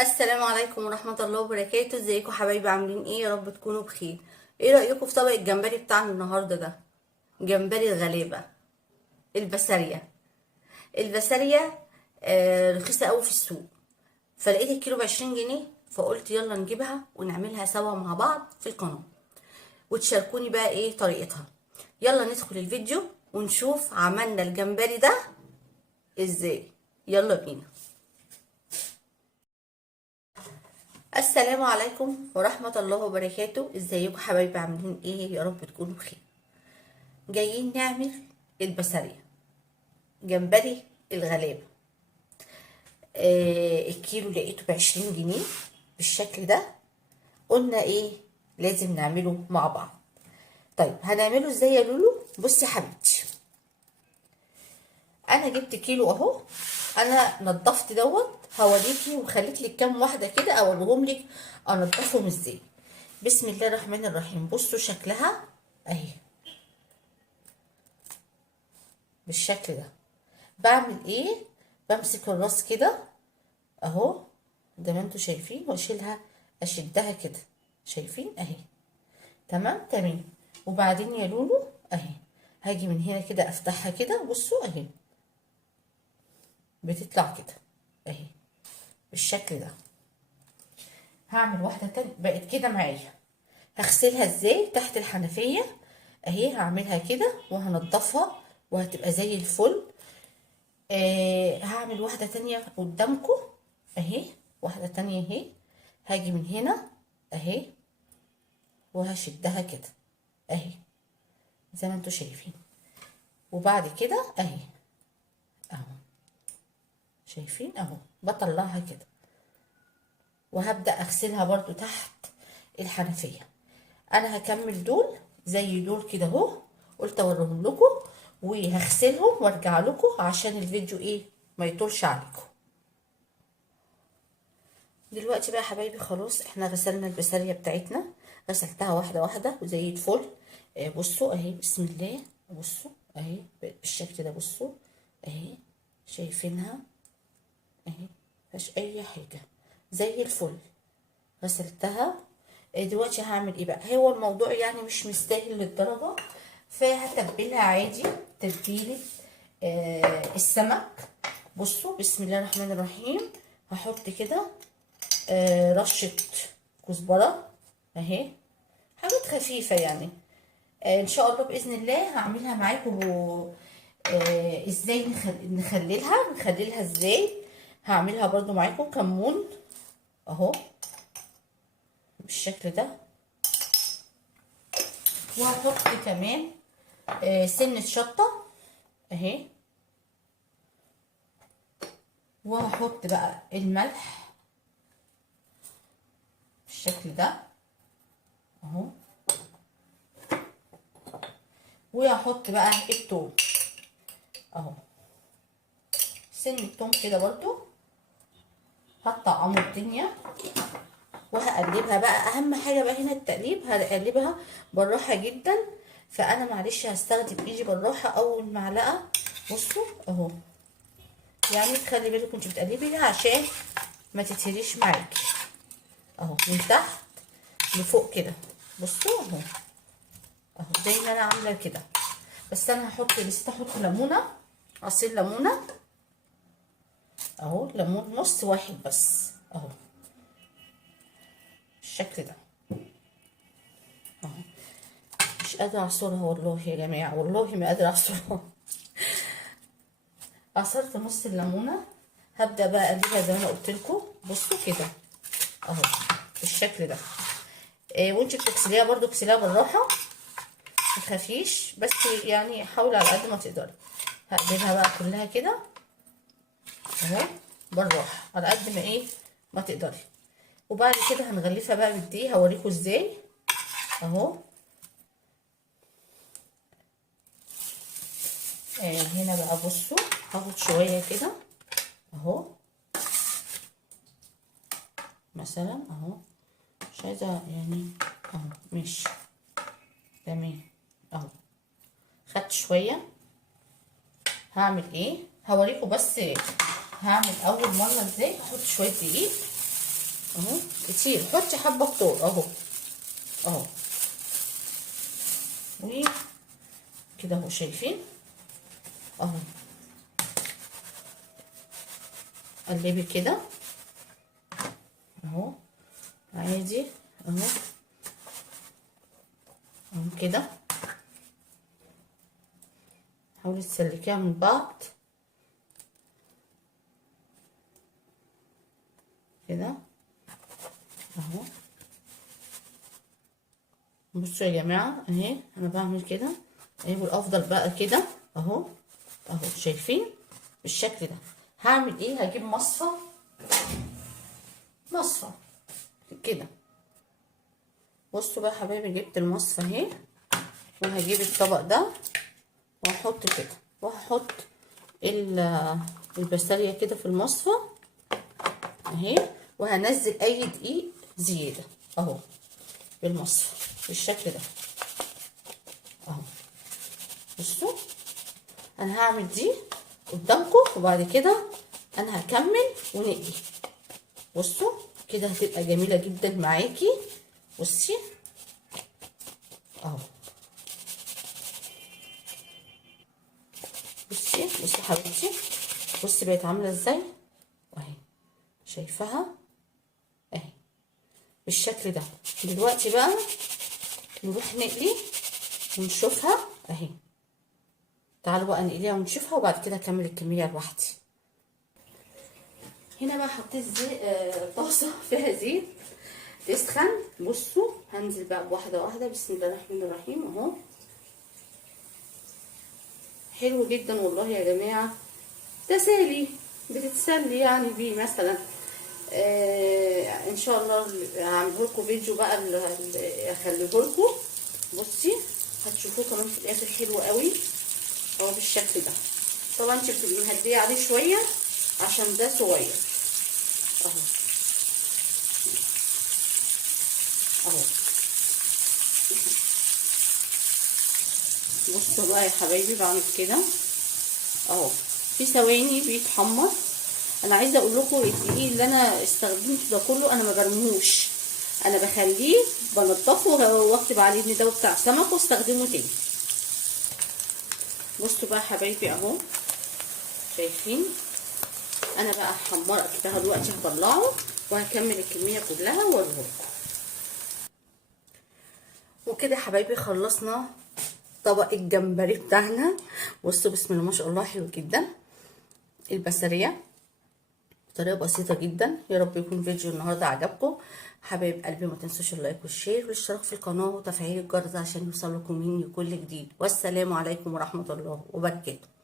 السلام عليكم ورحمة الله وبركاته. ازيكم حبايبي؟ عاملين ايه؟ يا رب تكونوا بخير. ايه رأيكم في طبق الجمبري بتاعنا النهاردة ده؟ جمبري الغلابة، البسارية. البسارية رخيصة قوي في السوق، فلقيت الكيلو ب20 جنيه، فقلت يلا نجيبها ونعملها سوا مع بعض في القناة، وتشاركوني بقى ايه طريقتها. يلا ندخل الفيديو ونشوف عملنا الجمبري ده ازاي. يلا بينا. السلام عليكم ورحمة الله وبركاته. ازيكم حبايبي؟ عاملين ايه؟ يا رب تكونوا بخير. جايين نعمل البسارية، جمبري الغلابة. الكيلو لقيته ب20 جنيه بالشكل ده. قلنا ايه لازم نعمله مع بعض. طيب هنعمله ازاي يا لولو؟ بصي يا حبيبتي، انا جبت كيلو اهو. انا نضفت هوريكي وخليت لك كام واحده كده اوريهم لك انضفهم ازاي. بسم الله الرحمن الرحيم. بصوا شكلها اهي بالشكل ده. بعمل ايه؟ بمسك الراس كده اهو زي ما انتوا شايفين، واشيلها اشدها كده، شايفين اهي. تمام. وبعدين يا لولو اهي هاجي من هنا كده افتحها كده، بصوا اهي بتطلع كده اهي بالشكل ده. هعمل واحده تانية بقت كده معايا. هغسلها ازاي؟ تحت الحنفيه اهي، هعملها كده وهنضفها وهتبقى زي الفل. هعمل واحدة تانية قدامكم اهي، واحدة تانية اهي. هاجي من هنا اهي وهشدها كده اهي زي ما انتوا شايفين. وبعد كده اهي اهو، شايفين اهو بطلعها كده، وهبدأ اغسلها برضو تحت الحنفية. انا هكمل دول زي دول كده اهو، قلت اوريهم لكم وهغسلهم وارجع لكم عشان الفيديو ايه ما يطولش عليكم. دلوقتي بقى يا حبايبي خلاص احنا غسلنا البسارية بتاعتنا، غسلتها واحدة واحدة وزي الفل. بصوا اهي بسم الله، بصوا اهي بالشكل ده، بصوا اهي شايفينها اهي مفيهاش اي حاجة زي الفل. غسلتها. دلوقتي هعمل ايه بقى؟ هو الموضوع يعني مش مستاهل للدرجة، فهتبلها عادي تتبيلة السمك. بصوا بسم الله الرحمن الرحيم. هحط كده رشة كزبرة اهي، حاجات خفيفة يعني. ان شاء الله بإذن الله هعملها معاكم. ازاي نخللها ازاي، هعملها برضو معاكم. كمون اهو بالشكل ده. وهحط كمان سنة شطة اهي. وهحط بقى الملح بالشكل ده اهو. وهحط بقى التوم اهو، سن توم كده برضو هطعمه الدنيا. وهقلبها بقى. اهم حاجه بقى هنا التقليب، هقلبها بالراحه جدا. فانا معلش هستخدم ايدي بالراحه او المعلقه. بصوا اهو، يعني تخلي بالك انت بتقلبي عشان ما تتهريش معاكي اهو من تحت لفوق كده. بصوا اهو اهو زي ما انا عامله كده. بس انا نسيت احط ليمونه، عصير ليمونه اهو، ليمون نص واحد بس اهو بالشكل ده اهو. مش قادره اعصرها والله يا جماعه، والله ما قادره اعصرها. عصرت نص الليمونه. هبدا بقى اقلبها زي ما انا قلت لكم. بصوا كده اهو بالشكل ده. وانت بتغسليها برضو اغسليها بالراحه، ما تخافيش، بس يعني حاولي على قد ما تقدري. هقلبها بقى كلها كده اهو بالراحه على قد ما ما تقدري. وبعد كده هنغلفها بقى بالدقيق، هوريكم ازاي اهو. هنا بقى بصوا هاخد شويه كده اهو، مثلا اهو، مش عايزه يعني اهو ماشي تمام اهو. خدت شويه. هعمل ايه؟ هوريكم بس هعمل اول مره ازاي. هحط شويه دقيق، هحط شويه دقيق كده اهو. بصوا اهو، بصوا اهو. بصوا اهو اهو كتير، حطي حبه كتار اهو اهو. وكده اهو شايفين اهو. قلبي كده اهو عادي اهو اهو كده. حاولي تسلكيها من بعض كده اهو. بصوا يا جماعه اهي انا بعمل كده اهي، والافضل بقى كده اهو اهو شايفين بالشكل ده. هعمل ايه؟ هجيب مصفى كده. بصوا بقى يا حبايبي، جبت المصفى اهي، وهجيب الطبق ده وهحط كده، وهحط البسالية كده في المصفى اهي، وهنزل اي دقيق زيادة اهو بالمصفى بالشكل ده اهو. بصوا انا هعمل دي قدامكم، وبعد كده انا هكمل ونقلي. بصوا كده هتبقى جميلة جدا معاكي. بصي اهو، بصي حبيبتي، بصي بقت عاملة ازاي اهي، شايفاها اهي بالشكل ده. دلوقتي بقى نروح نقلي ونشوفها اهي. تعالوا بقى نقليها ونشوفها، وبعد كده اكمل الكمية لوحدي. هنا بقى حطيت طاسة فيها زيت تسخن. بصوا هنزل بقى بواحدة واحدة، بسم الله الرحمن الرحيم اهو. حلو جدا والله يا جماعة، تسالي بتتسلي يعني بيه مثلا. ان شاء الله هعمله لكم فيديو بقى اخليه لكم. بصي هتشوفوه كمان في الاخر حلو قوي اهو بالشكل ده. طبعا انت بتبقي مهديه عليه شويه عشان ده صغير اهو اهو. بصوا بقى يا حبايبي بعمل كده اهو، في ثواني بيتحمر. انا عايزه اقول لكم الدقيق اللي انا استخدمته ده كله انا ما برموش، انا بخليه بنضفه واكتب عليه ان ده بتاع سمك واستخدمه تاني. بصوا بقى يا حبايبي اهو شايفين. انا بقى هحمر كده دلوقتي، هطلعه وهكمل الكميه كلها واوريكم. وكده يا حبايبي خلصنا طبق الجمبري بتاعنا. بصوا بسم الله ما شاء الله حلو جدا. البسارية بطريقه بسيطه جدا. يا رب يكون فيديو النهارده عجبكم حبايب قلبي. ما تنسوش اللايك والشير والاشتراك في القناه وتفعيل الجرس عشان يوصل لكم مني كل جديد. والسلام عليكم ورحمه الله وبركاته.